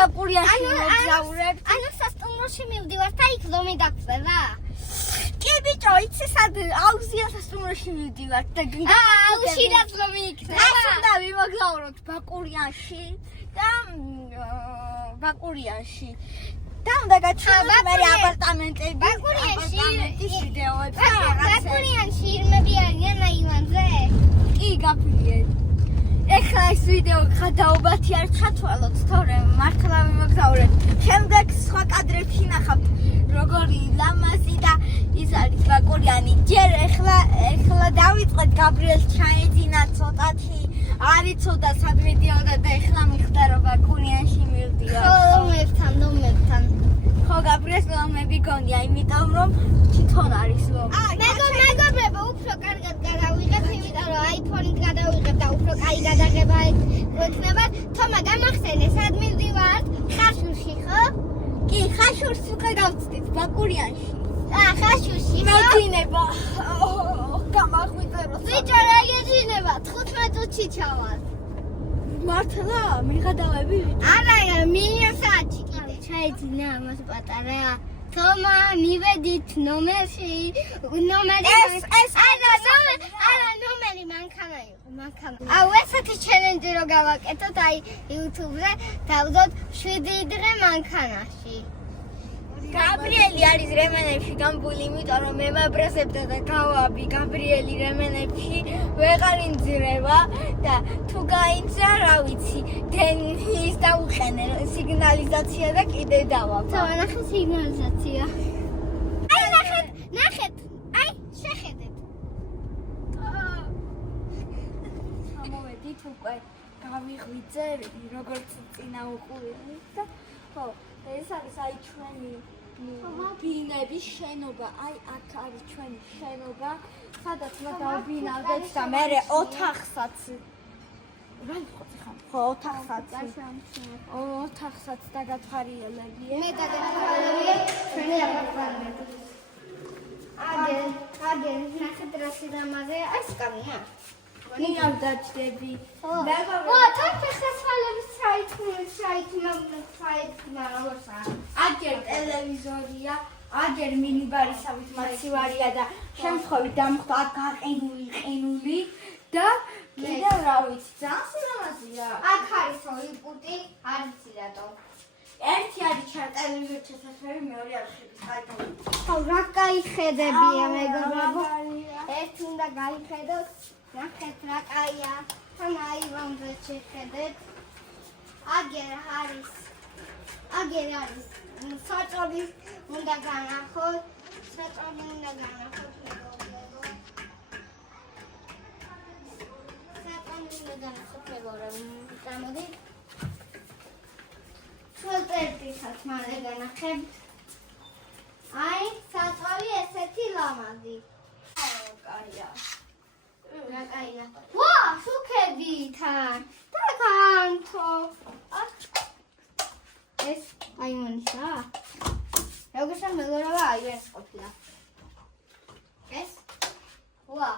ბაკურიაში მოგზაურებთ. ანუ სასტუმროში მივდივართ და იქ ლომი დაგწევა. კი ბიჭო, იცი სად აუზია სასტუმროში მივდივართ და აუზიაც ლომი იქნება. ეს უნდა ვიმოგზაუროთ ბაკურიაში და ბაკურიაში. და უნდა გაჩვენოთ მე აპარტამენტები. აპარტამენტის ვიდეოები. ბაკურიაში ირმები არიან აივანზე. კი გაფრთხილეთ. ეხლა ეს ვიდეო გადაობათი არ ჩათვალოთ, თორემ მართლა ვიმოგზაურეთ. შემდეგ სხვა კადრებში ნახავთ როგორი ლამაზი და ის არის ბაკურიანი. ჯერ ეხლა დავიწყეთ გაბრიელს ჩაეძინა ცოტათი, არ იცოდა სად მიდიოდა და ეხლა მიხდა რომ ბაკურიანში მივდიო. ლომებთან. ხო, გაბრიელს ლომები გონია, იმიტომ რომ თვითონ არის ლომი. მეგობრებო, უფრო კარგად გადავიღებ, იმიტომ რომ iPhone-ით გადავიღებ და უფრო კაი გადაღება გვექნება. თომა გამახსენე, სად მივდივართ? ხაშურში, ხო? კი, ხაშურს უკვე გავწდით ბაკურიანში. ხაშურში. მეძინება. გამახვიწერო. ბიჭო, რა გეძინება? 15 წუთში ჩავალ. მართლა მიღადავები? არა, მინიმუმ საათი კიდე. ჩაეძინა ამას პატარა. თომა, მივედით ნომერში. ნომერი. არა, ნომერი მანქანა იყო, მანქანა. ესეთი ჩელენჯი რო გავაკეთოთ, აი YouTube-ზე დავდოთ 7 დღე მანქანაში. გაბრიელი არის რემენებში გამბული, იმიტომ რომ მემაბრაზებდა და გავაბი გაბრიელი რემენებში ვეღარ ინძირება და თუ გაინძრა, რა ვიცი, დენის დაუყენე სიგნალიზაცია და კიდე დავაბა. თომა, ნახე სიგნალიზაცია. აი, ნახეთ. აი, შეხედეთ. ამოვედით უკვე გავიღვიძე როგორც წინა უყურები და ხო, ეს არის აი ჩვენი ბინების შენობა, აი აქ არის ჩვენი შენობა, სადაც უნდა დავბინავდეთ და მე ოთახსაც ოთახსაც დაგათვალიერებია. მე დაგათვალიერებია ჩვენი აპარტამენტი. აგერ, ნახეთ რა სილამაზე, აი სკამია. ნინამ დაჭდები. თან ფეხსაცვალების საითმა როგორცა. აგერ ტელევიზორია, აგერ მინიბარისავით მაცივარია და შემთხვევით დამხვდა აქ გაყინული და კიდევ რა ვიცი, ძალიან სილამაზია. აქ არის ორი პუტი, არ იცი რატო. ერთი არის ტელევიზორ ჩასასვლელი, მეორე არის ხები. ხო, რა კაი ხედებია მეგობრებო. ერთი უნდა გაიხედოთ. ნახეთ რა კაია. თან აივანზე შეხედეთ. აგერ არის საწოლი უნდა განახოთ მეგობრებო. გამოდი. ცოტერთისაც მალე განახებთ. აი, საწოლი ესეთი ლამაზი. კაია. რა კაია. ვა, შუქები თან. და განთო. ეს აიმონისა. როგორ მეგობრებო, აი ეს ყოფილა. ეს? ვა.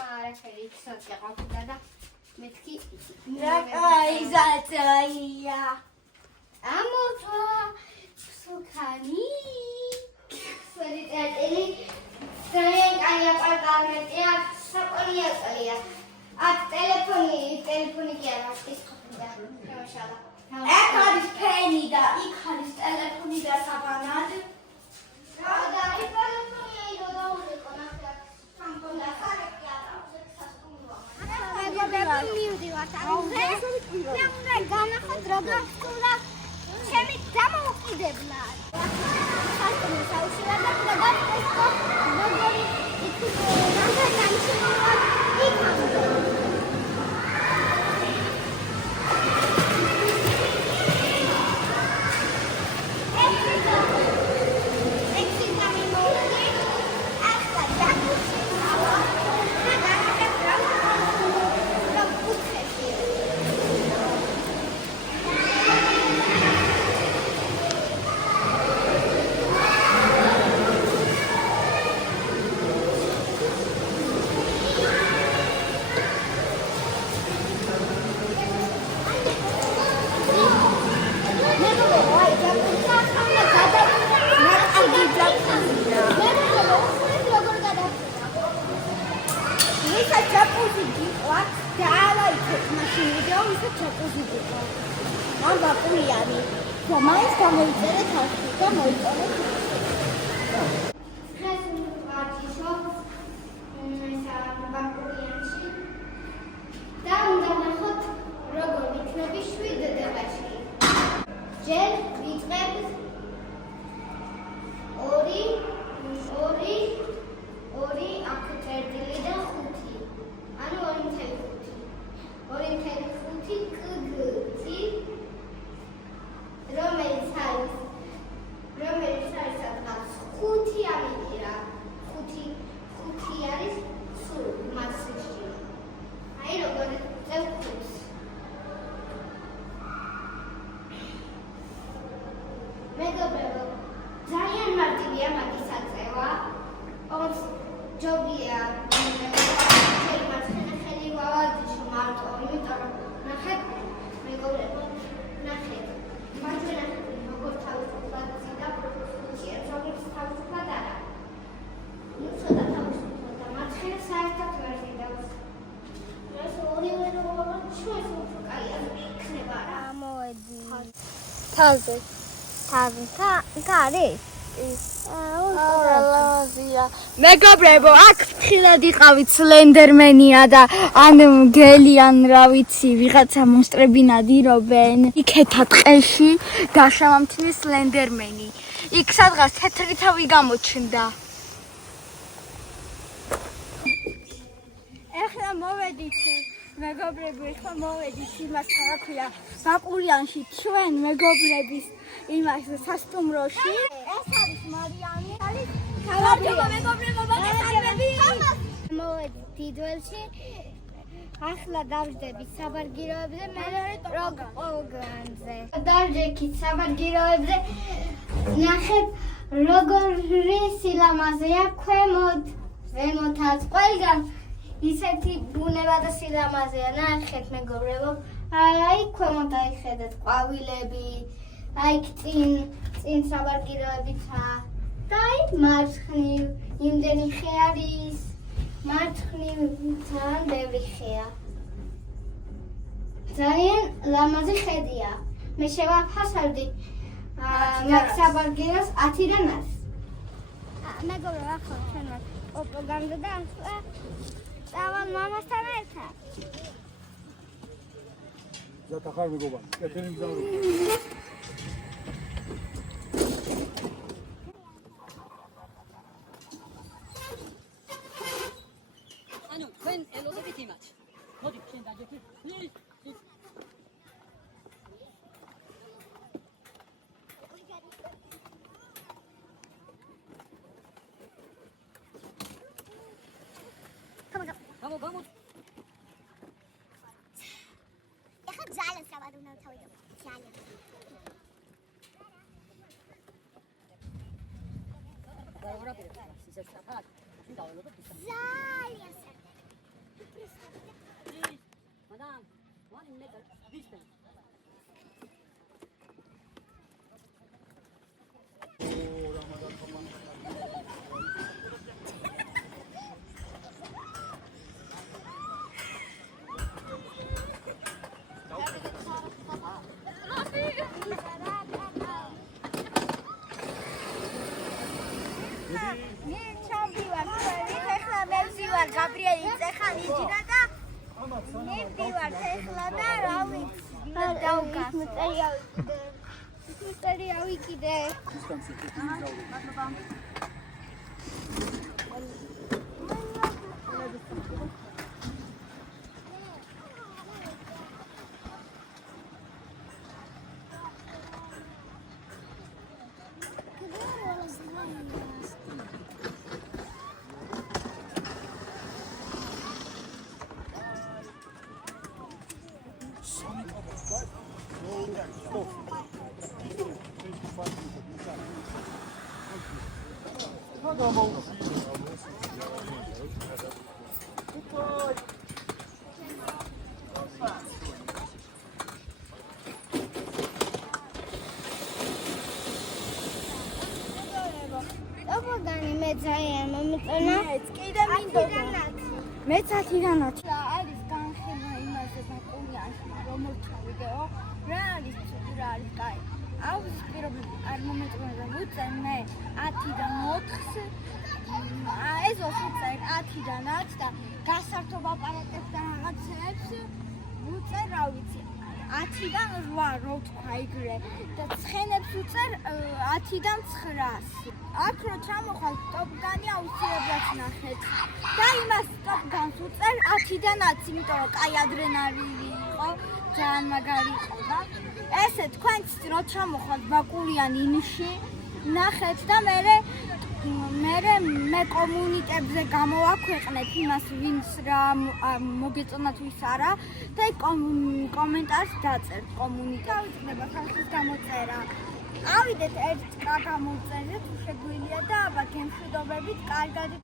არა, შეიძლება ყოფილა და მეთქი. რა კაი ზაცაია. ამოწვა სუქანი. სვერიტელი. ძალიან კაი აპარტამენტია, საკონიაკია. აქ ტელეფონი კი არა, ის ყოფილა. შემოშალა. აქ არის ფენი და იქ არის ტელეფონი და საბანად. და აი ტელეფონია იყო დაუყო ნახე. სამბოლა ხარები არავზე სასტუმროა. მეგობრებო, მივდივართ აუზე. მე უნდა განახოთ როგორ ხდება ჩემი დამოუკიდებლა. სასტუმროს აუშვებდა და გადაწყო როგორი იქნება განსხვავება იქამდე. მაშინ ვიდეო ისე ჩაკუზიდიყო. მან ბაკურიანი. და მაინც გამოიწერე თავში და მოიწერე. დღეს ვარჯიშობ ბაკურიანში და უნდა ნახოთ როგორ იქნება 7 დღეში. ჯერ ვიწყებთ 2 აქ წერტილი და 5. ანუ 2.5. 2.5 კგ. რომელიც არის სადღაც 5 ამიტირა. 5 არის სულ მასში. აი როგორ წევს. მეგობრებო, ძალიან მარტივია მაგის აწევა. ოღონდ ჯობია ჩემი მარცხენა ხელი ვავადიშო მარტო, იმიტომ რომ ნახეთ მეგობრებო, ნახეთ. მარცხენა ხელი როგორ თავისუფლად ციდა ფუნქცია, როგორც თავისუფლად არა. ნუ ცოტა თავისუფლად და მარცხენა საერთოდ ვერ ზიდავს. ეს ორივე როგორ ჩვენს უფრო კაი იქნება რა. ამოედი. თავზე კარი მეგობრებო, აქ ფრთხილად იყავით სლენდერმენია და ან მგელი ან რა ვიცი, ვიღაცა მონსტრები ნადირობენ. იქეთა ტყეში გაშამამთნი სლენდერმენი. იქ სადღაც თეთრი თავი გამოჩნდა. ეხლა მოვედით მეგობრებო, ეხლა მოვედით იმას რა ქვია, ბაკურიანში ჩვენ მეგობრების იმას სასტუმროში. ეს არის მარიამი, არის გამარჯობა მეგობრებო, მოგესალმები. მოვედით დიდველში. ახლა დავждები საბარგიროებზე, მე პროგრამზე. დავждებით საბარგიროებზე. ნახეთ როგორი სილამაზეა ქვემოთ. ზემოთაც ყველგან ისეთი ბუნება და სილამაზეა. ნახეთ მეგობრებო, აი ქვემოთ აიხედეთ ყვავილები, აი წინ საბარგიროებიცა და აი მარცხნივ იმდენი ხე არის. მარცხნივ ძალიან ბევრი ხეა. ძალიან ლამაზი ხედია. მე შევაფასებდი მაგ საბარგიროს 10-დან 100. მეგობრებო, ახლა ჩვენ ვართ პროპაგანდა და ახლა წავალ მამასთან ერთად. ზათახარ მეგობარი, კეთილი მგზავრობა. ანუ თქვენ ელოდებით იმათ. მოდი შენ დაჯექი. გამო ეხლა ძალიან სწრაფად უნდა თავიდო. ძალიან. რა პირებს ისე სწრაფად. შენ დაველოდოთ ისე. ძალიან სწრაფად. მადამ, 1 meter distance. გაბრიელი წეხან იჯდა და მე ვდივარ ეხლა და რა ვიცი დავგას მისტერი ავიკიდე. მე ძალიან მომწონა. კიდე მინდოდა. მეც 10-დანაც. არის განხილვა იმაზე. მოვიჩა ვიდეო, რა არის ცუდი, რა არის კაი. აუზის პირობები არ მომეწონება ვუწერ მე 10-დან 4-ს, ეზოს ვუწერ 10-დან 10 და გასართობ აპარატებს და რაღაცებს ვუწერ, რა ვიცი, 10-დან 8, რო თქვა იგრე და ცხენებს ვუწერ 10-დან 9-ს. აქ რო ჩამოხვალ ტოპგანი აუცილებლად ნახეთ და იმას ტოპგანს ვუწერ 10-დან 10, იმიტომ რომ კაი ადრენალინი იყო, ძალიან მაგარი იყო და ესე თქვენც რო ჩამოხვალთ ბაკურიან ინში ნახეთ და მე კომუნიკებზე გამოვაქვეყნეთ იმას ვინც რა მოგეწონათ ვის არა და კომენტარს დაწერთ კომუნიკაცია. დავიწყდება ხალხის გამოწერა. ავიდეთ ერთ კა გამოწერეთ, შეგვიძლია და აბა გემშვიდობებით, კარგად